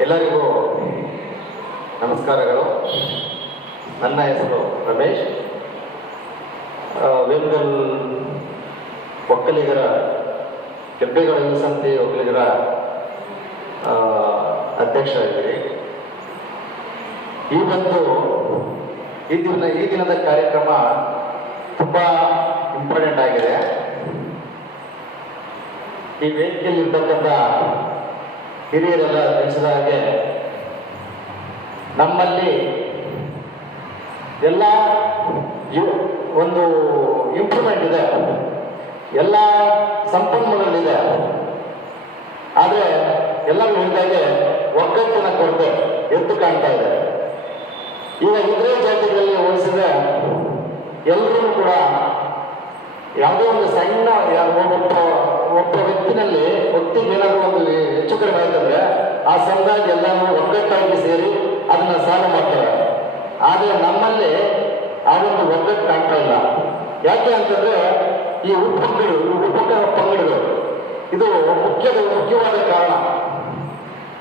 ಎಲ್ಲರಿಗೂ ನಮಸ್ಕಾರಗಳು. ನನ್ನ ಹೆಸರು ರಮೇಶ್. ಆ, ವೇಮಗಲ್ ಒಕ್ಕಲಿಗರ ಕೆಂಪೇಗೌಡ ಸಂತೆ ಒಕ್ಕಲಿಗರ ಆ, ಅಧ್ಯಕ್ಷ ಇದ್ದೀರಿ ಈ ಒಂದು ಈ ದಿನ ಈ ದಿನದ ಕಾರ್ಯಕ್ರಮ ತುಂಬ ಇಂಪಾರ್ಟೆಂಟ್ ಆಗಿದೆ. ಈ ವೇದಿಕೆಯಲ್ಲಿ ಇರ್ತಕ್ಕಂಥ ಹಿರಿಯರೆಲ್ಲ ತಿಳಿಸಿದ ಹಾಗೆ ನಮ್ಮಲ್ಲಿ ಎಲ್ಲ ಒಂದು ಇಂಪ್ರೂವ್ಮೆಂಟ್ ಇದೆ. ಎಲ್ಲ ಸಂಪನ್ಮೂಲಗಳಿದೆ. ಆದರೆ ಎಲ್ಲರೂ ಹೇಳಿದಾಗೆ ಒಗ್ಗಟ್ಟಿನ ಕೊರತೆ ಎದ್ದು ಕಾಣ್ತಾ ಇದೆ. ಈಗ ಇದೇ ಜಾತಿಗಳಲ್ಲಿ ಹೋಲಿಸಿದ್ರೆ ಎಲ್ಲರೂ ಕೂಡ ಯಾವುದೇ ಒಂದು ಸಣ್ಣ ಒಬ್ಬ ಒಬ್ಬ ವ್ಯಕ್ತಿನಲ್ಲಿ ವ್ಯಕ್ತಿಗೆ ಏನಾದರೂ ಒಂದು ಕಡಿಮೆ ಆಯ್ತಂದ್ರೆ ಆ ಸಮುದಾಯ ಎಲ್ಲರೂ ಒಗ್ಗಟ್ಟಾಗಿ ಸೇರಿ ಅದನ್ನ ಸಾಲ ಮಾಡ್ತಾರೆ. ಆದರೆ ನಮ್ಮಲ್ಲಿ ಆ ಒಂದು ಒಗ್ಗಟ್ಟು ಕಾಣ್ತಾ ಇಲ್ಲ. ಯಾಕೆ ಅಂತಂದ್ರೆ ಈ ಉಪಪಂಗಡು ಉಪ ಪಂಗಡಗಳು ಇದು ಮುಖ್ಯದ, ಮುಖ್ಯವಾದ ಕಾರಣ.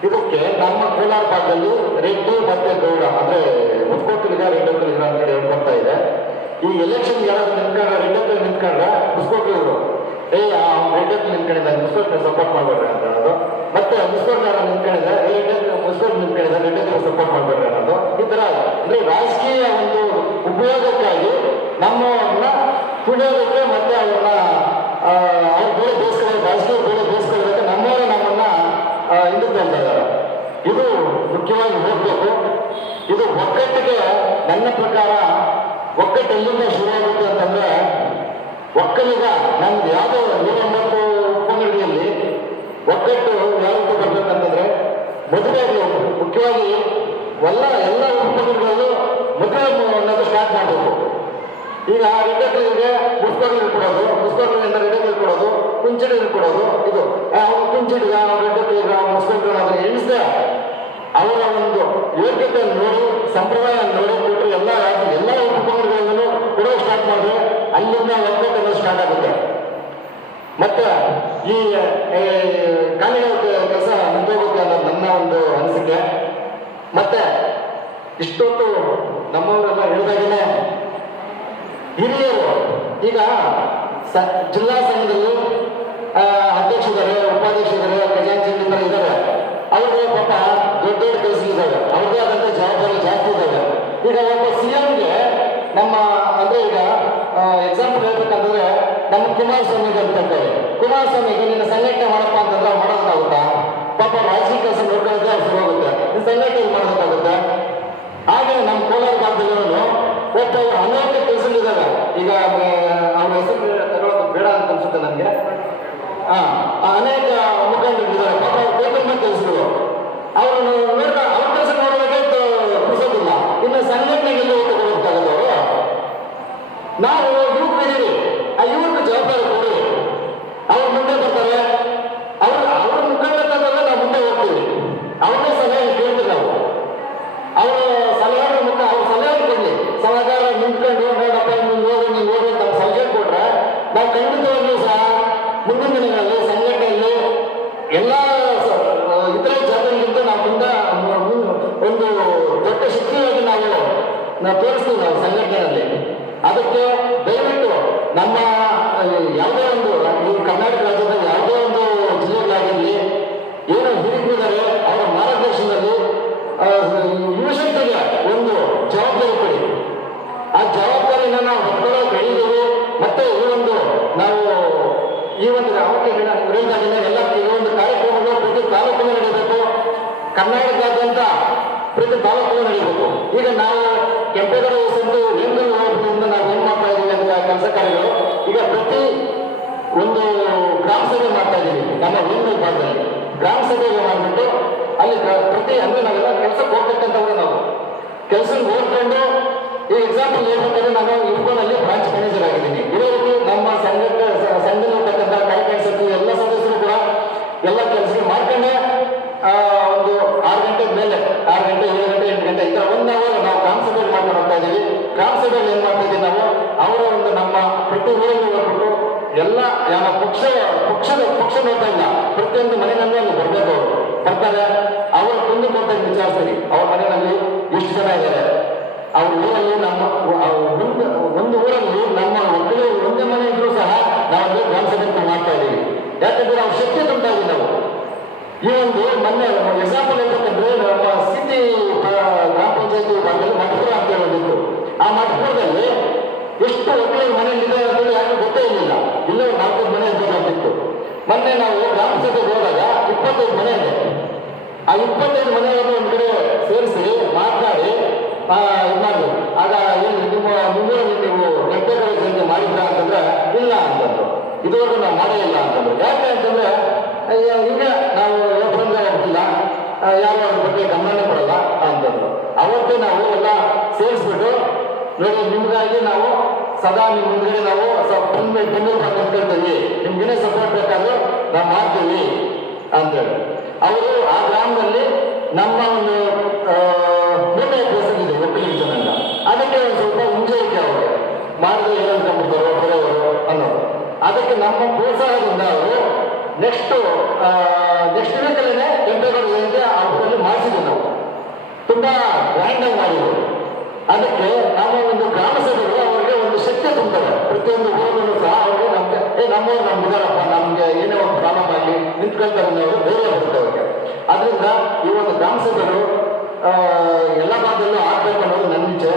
ಇದಕ್ಕೆ ನಮ್ಮ ಕೋಲಾರ ಭಾಗದಲ್ಲಿ ರೆಡ್ಡಿ ಮತ್ತೆ ಗೌಡ, ಅಂದ್ರೆ ಮುಸ್ಕೋಕಲಿಗ ರೆಡ್ಡೊಕ್ಕಲಿಗ ಅಂತ ಹೇಳಿ ಬರ್ತಾ ಇದೆ. ಈ ಎಲೆಕ್ಷನ್ ಯಾರಾದ್ರೂ ನಿಂತ್ಕೊಂಡ್ರೆ ನಿಂತ್ಕೊಂಡ ನಿಂತ್ಕೊಂಡ್ರೆ ಮುಸ್ಕೋಕಲಿಗರು ಏ, ಆ ರೆಡ್ಡಿ ನಿಂತ್ಕೊಂಡಿದ್ದಾರೆ ಮುಸ್ಕೋಟಿ ಸಪೋರ್ಟ್ ಮಾಡ್ಬೇಡ್ರಿ ಅಂತ ಹೇಳೋದು. ಮತ್ತೆ ನಿಂತ್ಕೊಂಡಿದ್ದಾರೆ. ಏ ಮುಸ್ಲಿಂ ನಿಂತ್ಕೊಂಡಿದ್ದಾರೆ. ರೆಡ್ಡೊಕ್ಕಲಿ ಸಪೋರ್ಟ್ ಮಾಡ್ಬೇಕು ಅನ್ನೋದು. ಈ ತರ ಅಂದ್ರೆ ರಾಜಕೀಯ ಒಂದು ಉಪಯೋಗಕ್ಕಾಗಿ ನಮ್ಮನ್ನ ತುಳಿಯೋದಕ್ಕೆ ಮತ್ತೆ ಅವ್ರನ್ನ ಅವ್ರ ಬೇರೆ ಬೇಯಿಸ್ಕೊಳ್ಳೋದು ರಾಜಕೀಯ ಬೇರೆ ಬೇಯಿಸ್ಕೊಳ್ಳೋದಕ್ಕೆ ನಮ್ಮವರೇ ನಮ್ಮನ್ನ ಹಿಂದಕ್ಕೆ ಇದ್ದಾರೆ. ಇದು ಮುಖ್ಯವಾಗಿ ಹೋಗ್ಬೇಕು. ಇದು ಒಕ್ಕಟ್ಟಿಗೆ ನನ್ನ ಪ್ರಕಾರ ಒಕ್ಕಟ್ಟೆಲ್ಲಿಂದ ಶುರುವಾಗುತ್ತೆ ಅಂತಂದ್ರೆ, ಒಕ್ಕಲಿಗ ನಮ್ದು ಯಾವುದೋ ನೂರೊಂಬತ್ತು ಉಪಂಗಡಿಯಲ್ಲಿ ಒಗ್ಗಟ್ಟು ಯಾವತ್ತು ರೀತಿ ಬರ್ಬೇಕಂತಂದ್ರೆ ಮದುವೆ ಮುಖ್ಯವಾಗಿ ಎಲ್ಲ ಎಲ್ಲ ಉಪಂಗಡಿಗಳಲ್ಲೂ ಮದುವೆ ಅನ್ನೋದು ಸ್ಟಾರ್ಟ್ ಮಾಡಬೇಕು. ಈಗ ರೆಡ್ಡಗಳಿಗೆ ಪುಸ್ತಕಗಳು ಕೊಡೋದು ಪುಸ್ತಕಗಳಿಂದ ರೆಡ್ಡಗಳು ಕೊಡೋದು. ಕುಂಚಿಡಿಗಳು ಕೊಡೋದು. ಇದು ಅವ್ನು ಕುಂಚಿಡಿಗ ರೆಡ್ಡಗಳಿಗೆ ಮುಸ್ಕೋಗಳು ಅದನ್ನು ಎಣಿಸ್ದೆ. ಅವರ ಒಂದು ಯೋಗ್ಯತೆ ನೋಡಿ, ಸಂಪ್ರದಾಯ ನೋಡಿ ಕೊಟ್ಟರೆ ಎಲ್ಲ ಎಲ್ಲ ಉಪಕರಣಗಳನ್ನು ಕೊಡೋ ಸ್ಟಾರ್ಟ್ ಮಾಡಿದ್ರೆ ಅಲ್ಲಿಂದ ಒಗ್ಗಟ್ಟು ಸ್ಟಾರ್ಟ್ ಆಗುತ್ತೆ. ಮತ್ತೆ ಈ ಕಾಲಿನ ಕೆಲಸ ಮುಂದೋಗುತ್ತೆ ಅನ್ನೋದು ನನ್ನ ಒಂದು ಅನಿಸಿಕೆ. ಮತ್ತೆ ಇಷ್ಟೊತ್ತು ನಮ್ಮವರೆಲ್ಲ ಹೇಳಿದಾಗಿನ ಹಿರಿಯರು, ಈಗ ಸ, ಜಿಲ್ಲಾ ಸಂಘದಲ್ಲಿ ಅಧ್ಯಕ್ಷರು ಉಪಾಧ್ಯಕ್ಷರು ಖಜಾಂಚಿದ್ದಾರೆ ಇದ್ದಾರೆ ಅವ್ರಿಗೆ ಪಾಪ ದೊಡ್ಡ ದೊಡ್ಡ ಕೆಲಸಗಳಿದ್ದಾವೆ ಅವ್ರದ್ದೇ ಆದಂಥ ಜವಾಬ್ದಾರಿ ಜಾಸ್ತಿ ಇದ್ದಾವೆ. ಈಗ ಒಬ್ಬ ಸಿ ಎಂಗೆ ನಮ್ಮ, ಅಂದ್ರೆ ಈಗ ಎಕ್ಸಾಂಪಲ್ ನಮ್ಮ ಕುಮಾರಸ್ವಾಮಿ ಅಂತಂದ್ರೆ ಕುಮಾರಸ್ವಾಮಿಗೆ ನಿನ್ನ ಸಂಘಟನೆ ಮಾಡಪ್ಪ ಅಂತಂದ್ರೆ ಮಾಡೋದಾಗುತ್ತಾ ಪಾಪ ರಾಜಕೀಯ ಕೆಲಸ ನೋಡ್ಕೊಳ್ಳೋದೇ ಅವ್ರು ಹೋಗುತ್ತೆ ನೀನು ಸಂಘಟನೆ ಮಾಡೋದಕ್ಕಾಗುತ್ತೆ ಹಾಗೆ ನಮ್ಮ ಕೋಲಾರ ಭಾಗದಲ್ಲಿರೋನು ಒಬ್ಬ ಅನೇಕ ಕೆಲಸಗಳಿದ್ದಾರೆ ಈಗ ಅವ್ರ ಹೆಸರು ತಗೊಳ್ಳೋದು ಬೇಡ ಅಂತ ಅನ್ಸುತ್ತೆ ನನಗೆ. ಹಾ ಅನೇಕ ಮುಖಂಡರಿದ್ದಾರೆ ಪಾಪ ಬೇಕಂಬ ಕೆಲಸಗಳು ಅವರನ್ನು ನೋಡ್ತಾ ಅವ್ರ ಕೆಲಸ ಪುರುಸೋದಿಲ್ಲ ಇನ್ನು ಸಂಘಟನೆಗೆ ತಗೊಳ್ಬೇಕಾಗತ್ತೆ ಅವರು. ನಾವು ಎಲ್ಲ ಇತರ ಜಾತಿಗಳಿಗಿಂತ ನಾವು ಮುಂದೆ ಒಂದು ದೊಡ್ಡ ಶಕ್ತಿಯಾಗಿ ನಾವು ನಾವು ತೋರಿಸ್ತೀವಿ ನಾವು ಸಂಘಟನೆಯಲ್ಲಿ. ಅದಕ್ಕೆ ದಯವಿಟ್ಟು ನಮ್ಮ ಯಾವುದೇ ಒಂದು ಕರ್ನಾಟಕ ರಾಜ್ಯದ ಕರ್ನಾಟಕದಾದ್ಯಂತ ಪ್ರತಿ ತಾಲೂಕು ನಡೀಬೇಕು ಈಗ ನಾವು ಕೆಂಪೇಗೌಡ ಸಂತು ಎಂದು ಹೋಗೋದ್ರಿಂದ ನಾವು ಏನ್ ಮಾಡ್ತಾ ಇದ್ದೀವಿ ಅಂತ ಕೆಲಸ ಕಾರ್ಯಗಳು ಈಗ ಪ್ರತಿ ಒಂದು ಗ್ರಾಮ ಸಭೆ ಮಾಡ್ತಾ ಇದ್ದೀವಿ. ನಮ್ಮ ಒಂದು ಭಾಗದಲ್ಲಿ. ಗ್ರಾಮ ಸಭೆ ಮಾಡಿಬಿಟ್ಟು ಅಲ್ಲಿ ಪ್ರತಿ ಅಂದ್ರೆ ನಾವೆಲ್ಲ ಕೆಲಸಕ್ಕೆ ಹೋಗ್ತಕ್ಕಂಥವ್ರು ನಾವು. ಕೆಲಸಕ್ಕೆ ಹೋಗ್ಕೊಂಡು ಈ ಎಕ್ಸಾಂಪಲ್ ಹೇಳ್ಬೇಕಂದ್ರೆ ನಾನು ಇಫ್ಕೋನಲ್ಲಿ ಬ್ರಾಂಚ್ ಮ್ಯಾನೇಜರ್ ಆಗಿದ್ದೀನಿ. ಇದೇ ರೀತಿ ನಮ್ಮ ಸಂಘಕ್ಕೆ ಸಂಘದಲ್ಲಿರ್ತಕ್ಕಂಥ ಕಾರ್ಯಕ್ರಮ ಸಮಿತಿ ಎಲ್ಲ ಸದಸ್ಯರು ಕೂಡ ಎಲ್ಲ ಕೆಲಸ ಮಾಡ್ಕೊಂಡೆ ಒಂದು ಆರು ಗಂಟೆ ಮೇಲೆ, ಆರು ಗಂಟೆ, ಏಳು ಗಂಟೆ, ಎಂಟು ಗಂಟೆ ಈ ಥರ ಒನ್ ಅವರ್ ನಾವು ಗ್ರಾಮ ಸಭೆಯಲ್ಲಿ ಹೋಗ್ತಾ ಇದ್ದೀವಿ. ಗ್ರಾಮ ಏನು ಮಾಡ್ತಾ ಇದ್ದೀವಿ ನಾವು? ಅವರ ಒಂದು ನಮ್ಮ ಪ್ರತಿ ಊರಲ್ಲಿ ಹೋಗ್ಬಿಟ್ಟು ಎಲ್ಲ ಯಾವ ಪಕ್ಷ, ಪಕ್ಷದ, ಪಕ್ಷ ನೋಡ್ತಾ ಇಲ್ಲ. ಪ್ರತಿಯೊಂದು ಮನೆಯಲ್ಲಿ ಅಲ್ಲಿ ಬರಬೇಕು ಬರ್ತಾರೆ. ಅವರ ಕುಂದು ಕೊಟ್ಟ ವಿಚಾರಿಸ್ತೀರಿ ಅವ್ರ ಮನೆಯಲ್ಲಿ ಎಷ್ಟು ಜನ ಇದ್ದಾರೆ? ಅವ್ರ ಊರಲ್ಲಿ ನಮ್ಮ ಒಂದು ಒಂದು ಊರಲ್ಲಿ ನಮ್ಮ ಒಬ್ಬರೇ ಒಂದೇ ಮನೆ ಇದ್ರೂ ಸಹ ನಾವು ಗ್ರಾಮ ಮಾಡ್ತಾ ಇದ್ದೀವಿ. ಯಾಕಂದ್ರೆ ನಾವು ಶಕ್ತಿ ತುಂಟಾಗಿ ನಾವು ಈ ಒಂದು ಮೊನ್ನೆ ಎಕ್ಸಾಂಪಲ್ ಹೇಳ್ಬೇಕಂದ್ರೆ ನಮ್ಮ ಸಿಟಿ ಗ್ರಾಮ ಪಂಚಾಯತಿ ಭಾಗದಲ್ಲಿ ಮಠಪುರ ಅಂತ ಹೇಳಿದ್ರು ಆ ಮಠಪುರದಲ್ಲಿ ಎಷ್ಟು ಒಕ್ಕಲಿಗ ಮನೆ ಇದೆ ಅಂತೇಳಿ ಯಾರು ಗೊತ್ತೇ ಇರಲಿಲ್ಲ. ಇಲ್ಲೇ ನಾಲ್ಕು ಮನೆ ಇರ್ಬೇಕಂತಿತ್ತು ಮೊನ್ನೆ ನಾವು ಗ್ರಾಮ ಸಭೆಗೆ ಹೋದಾಗ ಇಪ್ಪತ್ತೈದು ಮನೆ ಇದೆ. ಆ ಇಪ್ಪತ್ತೈದು ಮನೆಯನ್ನು ಒಂದು ಕಡೆ ಸೇರಿಸಿ ಮಾತನಾಡಿ ಇದ್ಮಾಡಿ ಆಗ ಏನು ನಿಮ್ಮ ಮುಂದೆ ನೀವು ನೆಟ್ಟೆಗಳ ಸಂಖ್ಯೆ ಮಾಡಿದ್ರ ಅಂತಂದ್ರೆ ಇಲ್ಲ ಅಂತಂದ್ರು. ಇದುವರೆಗೂ ನಾವು ಮಾಡೇ ಇಲ್ಲ ಅಂತಂದ್ರು. ಯಾಕೆ ಅಂತಂದ್ರೆ ಈಗ ನಾವು ಒಪ್ಪಂದ ಹೋಗ್ತಿಲ್ಲ. ಅದ್ರ ಬಗ್ಗೆ ಗಮನ ಕೊಡಲ್ಲ ಅಂತಂದ್ರು. ಅವತ್ತು ನಾವು ಎಲ್ಲ ಸೇರಿಸ್ಬಿಟ್ಟು ನೋಡಿ ನಿಮ್ಗಾಗಿ ನಾವು ಸದಾ ನಿಮ್ಮ ಮುಂದೆ ನಾವು ಬೆನ್ನಿಗೆ ನಿಂತ್ಕೊಳ್ತೀವಿ ನಿಮ್ಗೇನೇ ಸಪೋರ್ಟ್ ಬೇಕಾದ್ರೂ ನಾವು ಮಾಡ್ತೀವಿ ಅಂತೇಳಿ. ಅವರು ಆ ಗ್ರಾಮದಲ್ಲಿ ನಮ್ಮ ಒಂದು ಮೂಟೆ ಇದೆ, ಒಪ್ಪಿಗೆ ಜನ ಅದಕ್ಕೆ ಒಂದು ಸ್ವಲ್ಪ ಮುಂಜಾಯಿಕೆ ಅವರು. ಮಾಡಿದ್ರೆ ಏನಂತ ಬಿಡ್ತಾರೆ ಅನ್ನೋದು. ಅದಕ್ಕೆ ನಮ್ಮ ಪ್ರೋತ್ಸಾಹದಿಂದ ಅವರು ನೆಕ್ಸ್ಟ್ ನೆಕ್ಸ್ಟ್ ವೀಕಲ್ಲೇ ಕೆಂಪೇಗೌಡ ಜಯಂತಿ ಅವರಲ್ಲಿ ಮಾಡಿಸಿದ್ವಿ ನಾವು. ತುಂಬಾ ಗ್ರ್ಯಾಂಡ್ ಆಗಿ ಮಾಡಿದ್ರು ಅದಕ್ಕೆ ನಮ್ಮ ಒಂದು ಗ್ರಾಮ ಸಭೆಗಳು ಅವರಿಗೆ ಒಂದು ಶಕ್ತಿ ತುಂಬ್ತಾರೆ. ಪ್ರತಿಯೊಂದು ಊರಲ್ಲೂ ಸಹ ಅವರಿಗೆ ನಮ್ಗೆ, ಏ, ನಮ್ಮವ್ರು ನಮ್ಗೆ ಇದಾರಪ್ಪ, ನಮ್ಗೆ ಏನೇ ಒಂದು ಪ್ರಾಬ್ಲಮ್ ಆಗಲಿ, ನಿಂತ್ಕೊಳ್ತಾರೆ ಅನ್ನೋರು ಧೈರ್ಯ ಬರುತ್ತೆ ಅವ್ರಿಗೆ. ಅದರಿಂದ ಈ ಒಂದು ಗ್ರಾಮ ಎಲ್ಲ ಭಾಗದಲ್ಲೂ ಆಗ್ಬೇಕು ಅನ್ನೋದು ನನ್ನ ಇಚ್ಛೆ.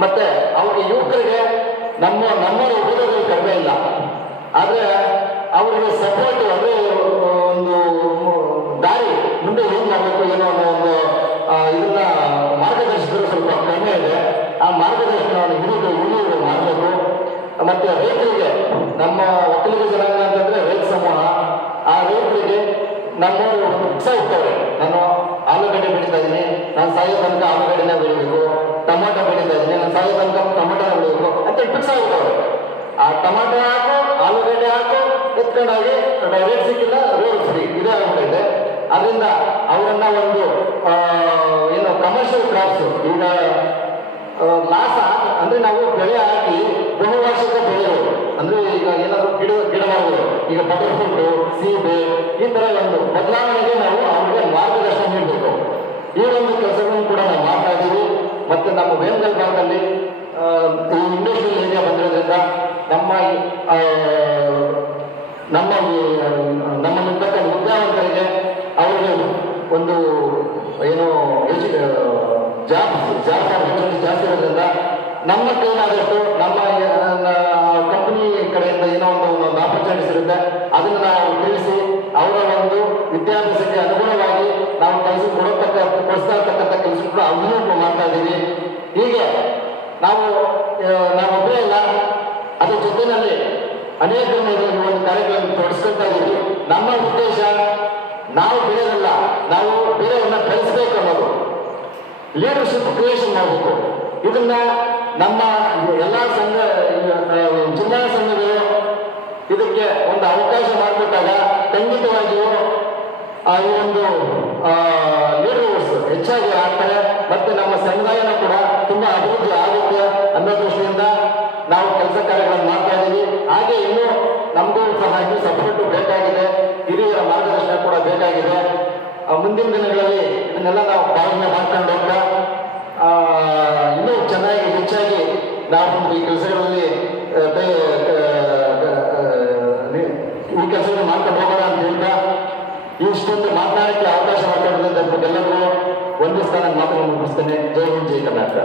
ಮತ್ತೆ ಅವ್ರಿಗೆ ಯುವಕರಿಗೆ ನಮ್ಮ, ನಮ್ಮವರ ಓದೋದ್ರಲ್ಲಿ ಕಡಿಮೆ ಇಲ್ಲ. ಆದ್ರೆ ಅವರಿಗೆ ಸಪೋರ್ಟ್ ಅದೇ ಒಂದು ದಾರಿ. ಮುಂದೆ ಏನ್ ಮಾಡಬೇಕು ಏನೋ ಅನ್ನೋ ಒಂದು ಇದನ್ನ ಮಾರ್ಗದರ್ಶಕರು ಸ್ವಲ್ಪ ಕಡಿಮೆ ಇದೆ. ಆ ಮಾರ್ಗದರ್ಶನವನ್ನು ಹಿಡಿದು ಹಿಡಿದು ಮಾಡಬೇಕು. ಮತ್ತೆ ರೈತರಿಗೆ, ನಮ್ಮ ಒಕ್ಕಲಿಗ ಜನಾಂಗ ಅಂತಂದ್ರೆ ರೈತ ಸಮೂಹ. ಆ ರೈತರಿಗೆ ನಮ್ಮ ಒಂದು ಉತ್ಸಾಹ ಇರ್ತವ್ರೆ ನಾನು ಆಲೂಗಡ್ಡೆ ಬೆಳೀತಾ ಇದ್ದೀನಿ. ನಾನು ಸಾಯೋ ತನಕ ಆಲೂಗಡ್ಡೆನ ಬೆಳಿಬೇಕು. ಟೊಮಾಟೊ ಬೆಳೀತಾ ಇದ್ದೀನಿ. ನಾನು ಸಾಯೋ ತನಕ ಟೊಮಾಟೊನ ಬೆಳಿಬೇಕು. ಅಂತ ಉತ್ಸಾಹ ಇರ್ತವ್ರೆ ಆ ಟೊಮಾಟೊ ಎತ್ಕೊಂಡೋಗಿ ಡೈರೆಕ್ಟ್ ಸಿಕ್ಕಿಲ್ಲ ರೋಡ್ ಫ್ರೀ ಇದೇ ಆಗ್ಬಿಟ್ಟಿದೆ. ಅದರಿಂದ ಅವರನ್ನ ಒಂದು ಏನು ಕಮರ್ಷಿಯಲ್ ಕ್ರಾಪ್ಸ್ ಈಗ ಲಾಸ, ಅಂದ್ರೆ ನಾವು ಬೆಳೆ ಹಾಕಿ ಬಹುವಾರ್ಷಿಕ ಬೆಳೆಗಳು. ಅಂದ್ರೆ ಈಗ ಏನಾದ್ರು ಗಿಡ ಗಿಡ ಮರಗಳು ಈಗ ಬಟರ್ ಫ್ರೂಟ್ ಸೀಬೆ ಈ ತರ ಒಂದು ಬದಲಾವಣೆಗೆ ನಾವು ಅವ್ರಿಗೆ ಮಾರ್ಗದರ್ಶನ ನೀಡಬೇಕು. ಈ ಒಂದು ಕೆಲಸಗಳನ್ನು ಕೂಡ ನಾವು ಮಾಡ್ತಾ ಇದ್ದೀವಿ. ಮತ್ತೆ ನಮ್ಮ ವೇಮಗಲ್ ಭಾಗದಲ್ಲಿ ಇಂಡಸ್ಟ್ರಿಯಲ್ ಏರಿಯಾ ಬಂದಿರೋದ್ರಿಂದ ನಮ್ಮ ನಮ್ಮ ಕೈಲಾದಷ್ಟು ನಮ್ಮ ಕಂಪನಿ ಕಡೆಯಿಂದ ಏನೋ ಒಂದು ಒಂದು ಆಪರ್ಚುನಿಟೀಸ್ ಅದನ್ನು ನಾವು ತಿಳಿಸಿ, ಅವರ ಒಂದು ವಿದ್ಯಾಭ್ಯಾಸಕ್ಕೆ ಅನುಗುಣವಾಗಿ ನಾವು ಕೆಲಸ ಕೊಡತಕ್ಕ ಕೊಡಿಸ್ತಾ ಇರ್ತಕ್ಕಂಥ ಕೆಲಸ ಕೂಡ ಅದನ್ನು ಮಾಡ್ತಾ ಇದ್ದೀವಿ. ಹೀಗೆ ನಾವು ನಾವು ನಾವೊಬ್ಬರೇ ಇಲ್ಲ ಅದ್ರ ಜೊತೆಯಲ್ಲಿ ಅನೇಕ ಒಂದು ಕಾರ್ಯಕ್ರಮ ತೊಡಸ್ಕೊಳ್ತಾ ಇದ್ದೀವಿ. ನಮ್ಮ ಉದ್ದೇಶ ನಾವು ಬೇರೆಯಲ್ಲ, ನಾವು ಬೇರೆಯವ್ರನ್ನ ಕಲಿಸ್ಬೇಕು ಅನ್ನೋದು. ಲೀಡರ್ಶಿಪ್ ಕ್ರಿಯೇಷನ್ ಮಾಡಬೇಕು. ಇದನ್ನ ನಮ್ಮ ಎಲ್ಲ ಸಂಘ, ಜಿಲ್ಲಾ ಸಂಘಗಳು ಇದಕ್ಕೆ ಒಂದು ಅವಕಾಶ ಮಾಡಿಕೊಟ್ಟಾಗ ಖಂಡಿತವಾಗಿಯೂ ಈ ಒಂದು ಲೀಡರ್ಸ್ ಹೆಚ್ಚಾಗಿ ಆಗ್ತಾರೆ ಮತ್ತೆ ನಮ್ಮ ಸಮುದಾಯನ ಕೂಡ ತುಂಬಾ ಅಭಿವೃದ್ಧಿ ಆಗುತ್ತೆ ಅನ್ನೋ ದೃಷ್ಟಿಯಿಂದ ನಾವು ಕೆಲಸ ಕಾರ್ಯಗಳನ್ನು ಮಾಡ್ತಾ ಇದ್ದೀವಿ. ಹಾಗೆ ಇನ್ನೂ ನಮಗೂ ಸಹ ಇನ್ನೂ ಸಪೋರ್ಟ್ ಬೇಕಾಗಿದೆ. ಹಿರಿಯರ ಮಾರ್ಗದರ್ಶನ ಕೂಡ ಬೇಕಾಗಿದೆ. ಮುಂದಿನ ದಿನಗಳಲ್ಲಿ ಇದನ್ನೆಲ್ಲ ನಾವು ಪಾಲನೆ ಮಾಡ್ಕೊಂಡು ಹೋಗ್ತಾ ಆ, ಇನ್ನೂ ಚೆನ್ನಾಗಿ ಹೆಚ್ಚಾಗಿ ನಾವು ಈ ಕೆಲಸಗಳಲ್ಲಿ ಆ, ಬೆ- ಆ, ಆ, ಈ ಕೆಲಸವನ್ನು ಮಾಡ್ಕೊಂಡು ಹೋಗೋಣ ಅಂತ ಹೇಳ್ತಾ ಇಷ್ಟೊಂದು ಮಾತನಾಡಕ್ಕೆ ಅವಕಾಶ ಮಾಡಿಕೊಡೋದ್ರಿಂದ ಎಲ್ಲರಿಗೂ ಒಂದು ಸ್ಥಾನ ಮಾತನ್ನು